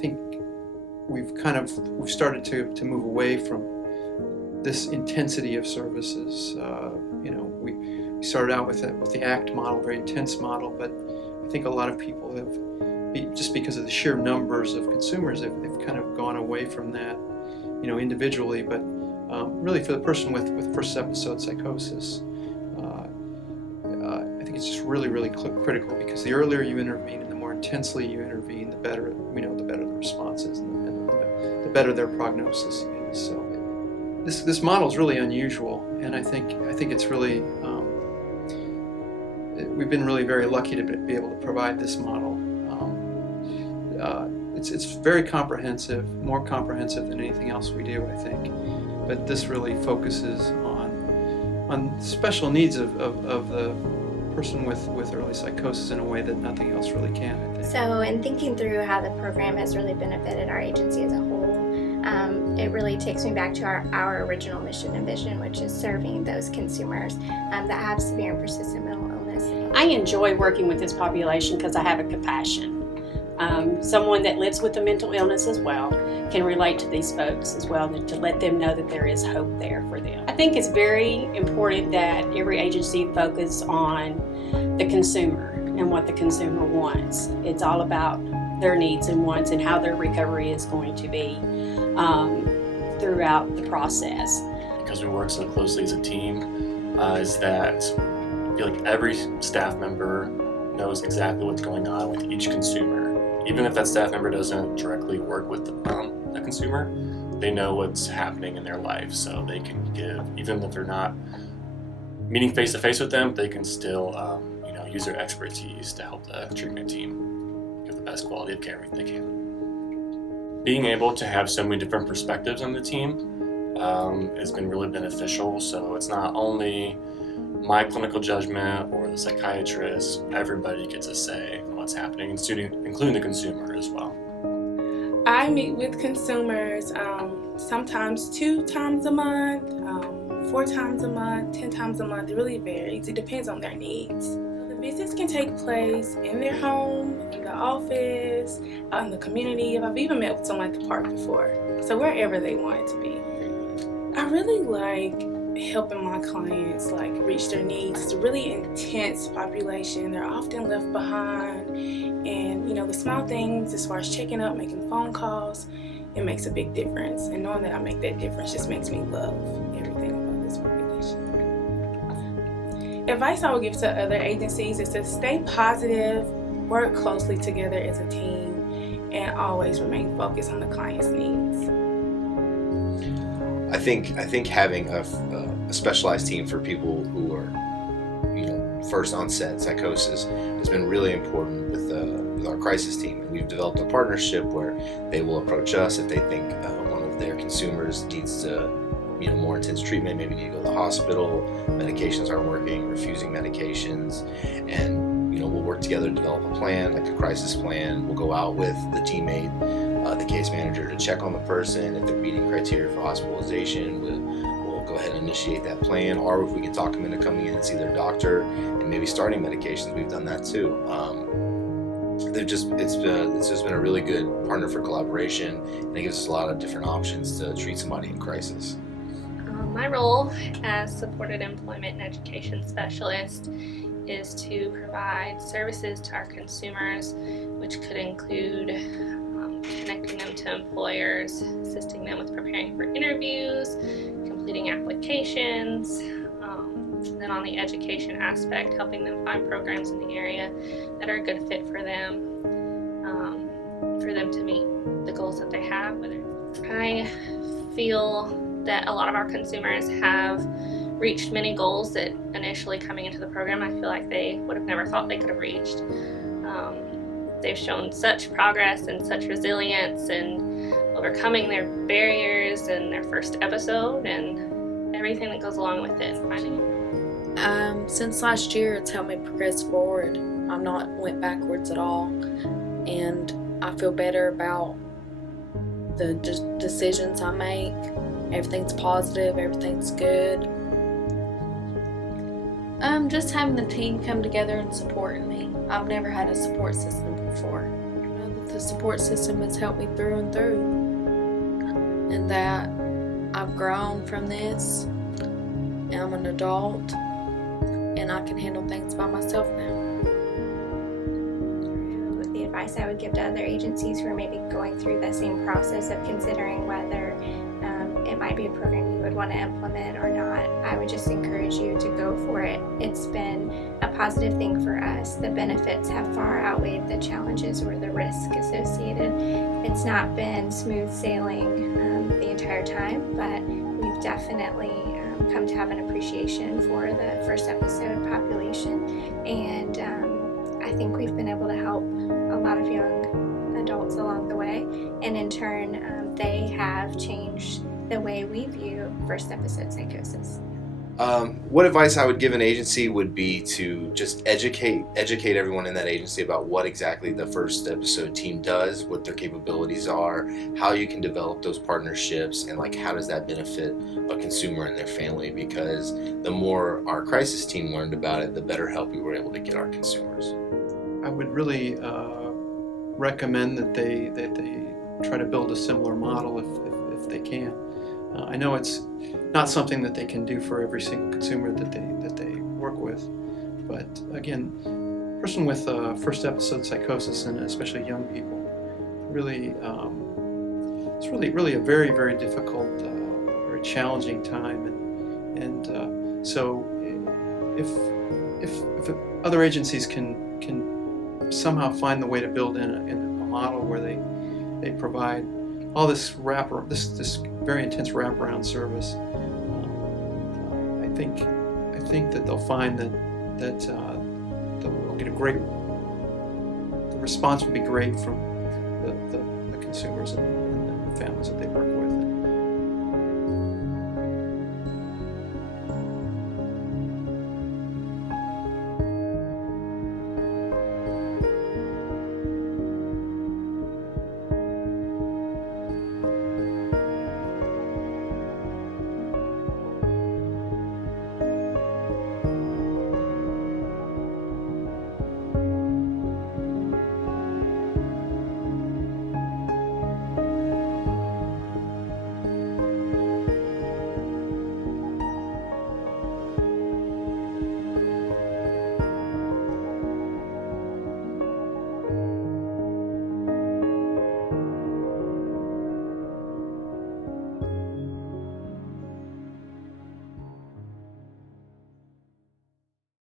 think we've started to move away from this intensity of services. We started out with the ACT model, very intense model, but I think a lot of people have, just because of the sheer numbers of consumers, they've kind of gone away from that, individually. But really, for the person with first episode psychosis, I think it's just really, really critical, because the earlier you intervene and the more intensely you intervene, the better the better the response is, and the better their prognosis is. So this model is really unusual, and I think it's really we've been really very lucky to be able to provide this model. It's very comprehensive, more comprehensive than anything else we do, I think. But this really focuses on special needs of the person with early psychosis in a way that nothing else really can, I think. So in thinking through how the program has really benefited our agency as a whole, it really takes me back to our original mission and vision, which is serving those consumers that have severe and persistent mental illness. I enjoy working with this population because I have a compassion. Someone that lives with a mental illness as well can relate to these folks as well, to let them know that there is hope there for them. I think it's very important that every agency focus on the consumer and what the consumer wants. It's all about their needs and wants and how their recovery is going to be throughout the process. Because we work so closely as a team, is that I feel like every staff member knows exactly what's going on with each consumer. Even if that staff member doesn't directly work with the consumer, they know what's happening in their life, so they can give, even if they're not meeting face to face with them, they can still use their expertise to help the treatment team give the best quality of care they can. Being able to have so many different perspectives on the team has been really beneficial. So it's not only my clinical judgment or the psychiatrist, everybody gets a say in what's happening, including the consumer as well. I meet with consumers sometimes 2 times a month, 4 times a month, 10 times a month. It really varies. It depends on their needs. The visits can take place in their home, in the office, out in the community. I've even met with someone at the park before. So wherever they want it to be. I really like helping my clients reach their needs. It's a really intense population. They're often left behind, and the small things as far as checking up, making phone calls, it makes a big difference. And knowing that I make that difference just makes me love everything about this population. Advice I would give to other agencies is to stay positive, work closely together as a team, and always remain focused on the client's needs. I think having a specialized team for people who are, first onset psychosis has been really important with our crisis team. And we've developed a partnership where they will approach us if they think one of their consumers needs to, more intense treatment, maybe need to go to the hospital, medications aren't working, refusing medications, and we'll work together to develop a plan, like a crisis plan. We'll go out with the teammate, the case manager, to check on the person. If they're meeting criteria for hospitalization, we'll go ahead and initiate that plan. Or if we can talk them into coming in and see their doctor and maybe starting medications, we've done that too. It's just been a really good partner for collaboration, and it gives us a lot of different options to treat somebody in crisis. My role as supported employment and education specialist is to provide services to our consumers, which could include connecting them to employers, assisting them with preparing for interviews, completing applications, then on the education aspect, helping them find programs in the area that are a good fit for them to meet the goals that they have. I feel that a lot of our consumers have reached many goals that initially coming into the program I feel like they would have never thought they could have reached. They've shown such progress and such resilience and overcoming their barriers in their first episode and everything that goes along with it. Since last year, it's helped me progress forward. I've not went backwards at all, and I feel better about the decisions I make. Everything's positive, everything's good. Just having the team come together and supporting me. I've never had a support system before. The the support system has helped me through and through, and that I've grown from this. I'm an adult, and I can handle things by myself now. The advice I would give to other agencies who are maybe going through the same process of considering whether it might be a program you would want to implement or not, I would just encourage you to go for it. It's been a positive thing for us. The benefits have far outweighed the challenges or the risk associated. It's not been smooth sailing the entire time, but we've definitely come to have an appreciation for the first episode population, and I think we've been able to help a lot of young adults along the way, and in turn they have changed the way we view first episode psychosis. What advice I would give an agency would be to just educate everyone in that agency about what exactly the first episode team does, what their capabilities are, how you can develop those partnerships, and like how does that benefit a consumer and their family, because the more our crisis team learned about it, the better help we were able to get our consumers. I would really recommend that they try to build a similar model if they can. I know it's not something that they can do for every single consumer that they work with, but again, a person with first episode psychosis, and especially young people, really it's really a very, very difficult, very challenging time, and so if other agencies can somehow find the way to build in a model where they provide all this this very intense wraparound service, I think that they'll find that they'll get the response will be great from the consumers and the families that they work with.